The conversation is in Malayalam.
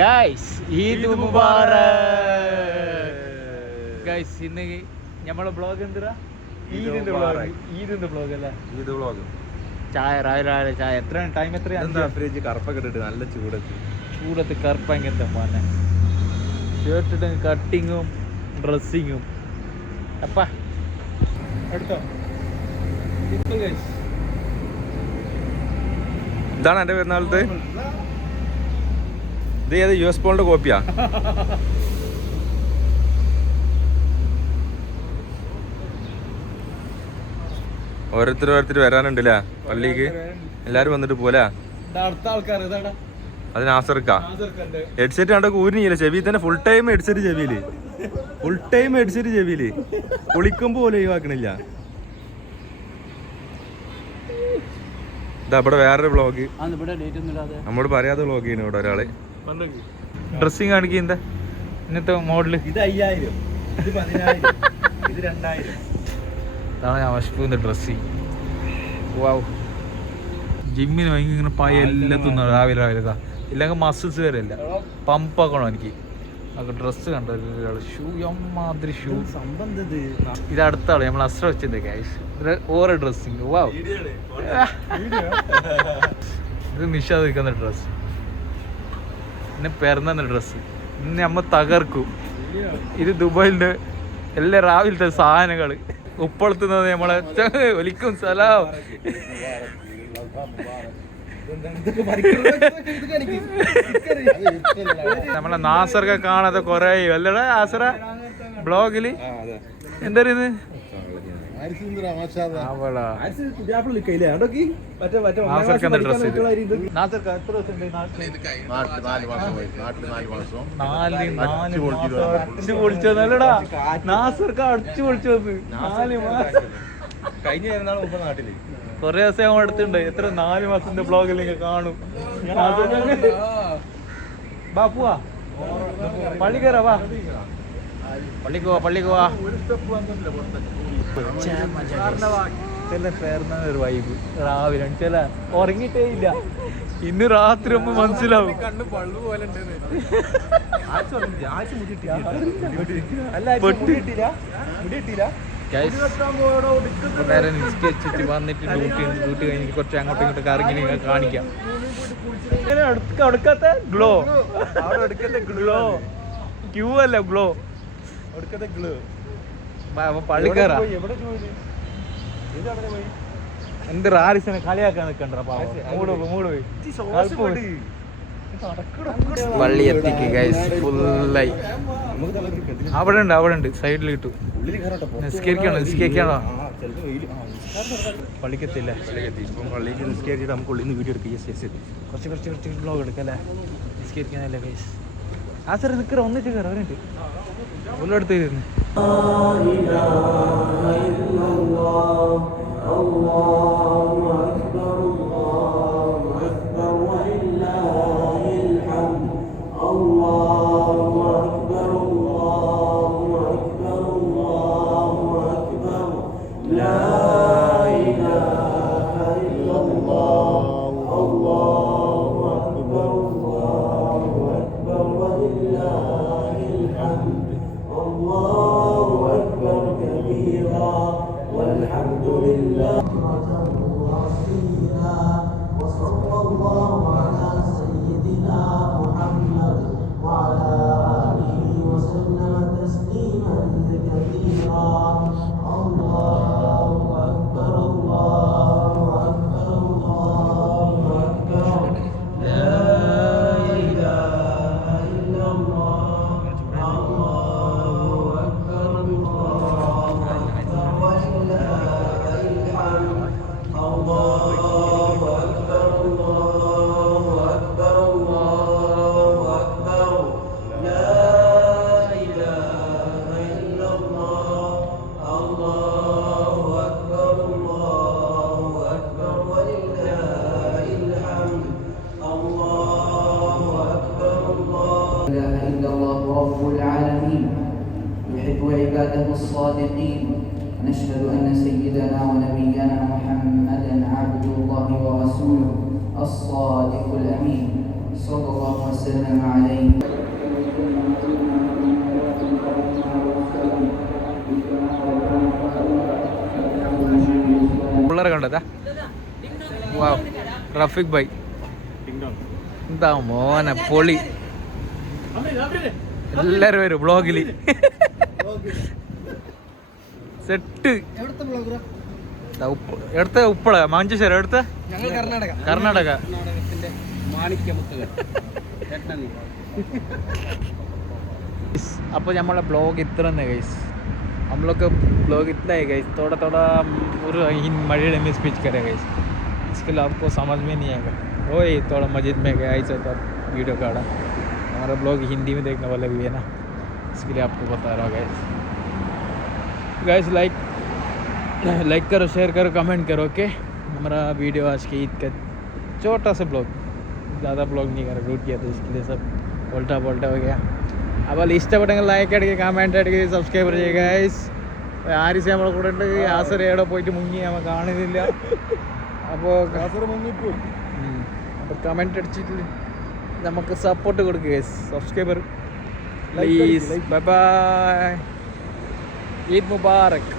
Guys Eid Mubarak guys. ഇന്ന് നമ്മളെ ബ്ലോഗ് എന്തിനാ? ഈദിന്റെ ബ്ലോഗ് അല്ലേ? ഈദ് വ്ളോഗ്. ചായ രാവിലെ ചായ. എത്ര ടൈം? എത്രയാണ്? ഫ്രിഡ്ജ് കറുപ്പൊക്കെ ഇട്ടിട്ട് നല്ല ചൂടത്ത് കറുപ്പ ഇങ്ങനത്തെ മോനെ ഷർട്ടിട്ട് കട്ടിങ്ങും ഡ്രസ്സിങ്ങും. അപ്പാ എടുത്തോ. ഇതാണ് എന്റെ പെരുന്നാളത്ത്. ഇത് ഏത് US പോളിന്റെ കോപ്പിയാ? ഓരോരുത്തർ വരാനുണ്ടല്ലേ പള്ളിക്ക്. എല്ലാരും വന്നിട്ട് പോലെ. അത് നാസർക്കാ ഹെഡ്സെറ്റ് കണ്ടൊക്കെ ഊരിഞ്ഞില്ല. ചെവി തന്നെ ഫുൾ ടൈം ഹെഡ്സെറ്റ് ചെവിയില് കുളിക്കുമ്പോ പോലും ഒഴിവാക്കണില്ല. ഇതാ ഇവിടെ വേറൊരു വ്ളോഗ്, നമ്മോട് പറയാതെ വ്ളോഗ് ചെയ്യുന്നു ഇവിടെ ഒരാള്. ഡ്രസ്സിങ് കാണിക്കുന്ന ഇന്നത്തെ മോഡല്. ഇത് 5000, ഇത് 10000, ഇത് 2000. ഇതാണ് ഞാൻ വഷ്പൂന്റെ ഡ്രസ്സിങ്. വാവ്. ജിമ്മിന് ഭയങ്കര ഇങ്ങനെ പയ എല്ലാം തിന്നു രാവിലെ ഇതാ. ഇല്ലെങ്കിൽ മസിൽസ് വരെ ഇല്ല, പമ്പാക്കണോ എനിക്ക്. നമുക്ക് ഡ്രസ്സ് കണ്ടോ ഷൂ, അമ്മാതിരി ഷൂ. ഇത് അടുത്ത ആള് നമ്മൾ അസ്ര വെച്ചിട്ടുണ്ട് ഗൈസ്. ഓരോ ഡ്രസ്സിങ്. വാവ്. ഇത് നിഷാദ് നിൽക്കുന്ന ഡ്രസ്സ്, പിന്നെ പിറന്ന ഡ്രസ്സ്. ഇന്ന് നമ്മ തകർക്കും. ഇത് ദുബായിന്റെ എല്ലാ രാവിലത്തെ സാധനങ്ങള് ഉപ്പളത്തുന്നത് നമ്മളെ ഒലിക്കും സലാം. നമ്മളെ നാസർക്കെ കാണാതെ കൊറേ അല്ലടാ ആസറ ബ്ലോഗില്. എന്താ പറയുന്നത്? പൊളിച്ചതല്ലടാ നാസർക്ക് അടിച്ചു പൊളിച്ചത്. 4 മാസം കഴിഞ്ഞ നാട്ടില് കൊറേ ദിവസം അടുത്തുണ്ട്. എത്ര 4 മാസത്തിന്റെ ബ്ലോഗിൽ നിങ്ങൾ കാണും. ബാ പോവാ പള്ളി കയറാ. വാ പള്ളിക്ക് പോവാ. ഒരു വൈബ് രാവിലെ ചില ഉറങ്ങിട്ടേ ഇല്ല. ഇന്ന് രാത്രി ഒന്നും മനസ്സിലാവും. നിസ്കരിച്ചിട്ട് വന്നിട്ട് ഡ്യൂട്ടി കഴിഞ്ഞിട്ട് കുറച്ച് അങ്ങോട്ടും ഇങ്ങോട്ടും കറങ്ങി നിങ്ങൾ കാണിക്കാം. അടുക്കത്തെ ഗ്ലോ ക്യൂ അല്ല ഗ്ലോ. പള്ളി കയറാ. എന്ത് റാരിസിനെ കളിയാക്കാൻ നിൽക്കണ്ട. പള്ളി എത്തിക്ക് ഗൈസ്. ഫുള്ളായി. അവിടെ ഉണ്ട് സൈഡിൽ കിട്ടും. നിസ്കരിക്കണോ? പള്ളിക്കെത്തില്ല. ഇപ്പം പള്ളിക്ക് നിസ്കരിച്ചിട്ട് നമുക്ക് ഉള്ളിൽ നിന്ന് വീഡിയോ എടുക്കുക. കുറച്ച് ബ്ലോഗ് എടുക്കല്ലേ? നിസ്കരിക്കാനല്ലേ ഗൈസ്. ആ സാർ നിൽക്കറ ഒന്നിച്ച് കയറ അവരുണ്ട് ഉള്ളെടുത്ത് ഇരുന്ന്. الصادقين نشهد أن سيدنا ونبينا محمدا عبد الله ورسوله الصادق الأمين صلى الله وسلم عليه. പിള്ളേരെ കണ്ടതാ റഫീഖ് ഭായ് എന്താ മോനെ പൊളി എല്ലാരും വരും ബ്ലോഗില് സെറ്റ് എടുത്ത ഉപ്പള മഞ്ചേശ്വരം എടുത്ത കർണാടക അപ്പൊ നമ്മളെ ബ്ലോഗ് ഇത്ര തന്നെ ഗൈസ് हम लोग का ब्लॉग इतना है गाइस थोड़ा थोड़ा मजे में स्पीच करें गाइस इसके लिए आपको समझ में नहीं आएगा वही थोड़ा मस्जिद में गया ऐसा तो वीडियो काढ़ा हमारा ब्लॉग हिंदी में देखने वाला भी है ना इसके लिए आपको बता रहा हूँ गाइस लाइक करो शेयर करो कमेंट करो ओके हमारा वीडियो आज की ईद का छोटा सा ब्लॉग ज़्यादा ब्लॉग नहीं कर रूट किया था इसके लिए सब उल्टा पुल्टा हो गया അപ്പോൾ ഇഷ്ടപ്പെട്ടെങ്കിൽ ലൈക്ക് അടിക്കുക കമൻറ്റ് അടിക്കുക സബ്സ്ക്രൈബ് ചെയ്യുക ഗൈസ് ആരിസ് നമ്മളെ കൂടെ ഉണ്ട് ആസർ എവിടെ പോയിട്ട് മുങ്ങി നമ്മൾ കാണുന്നില്ല അപ്പോൾ കമൻറ്റ് അടിച്ചിട്ട് നമുക്ക് സപ്പോർട്ട് കൊടുക്കുക guys subscriber please bye bye Eid Mubarak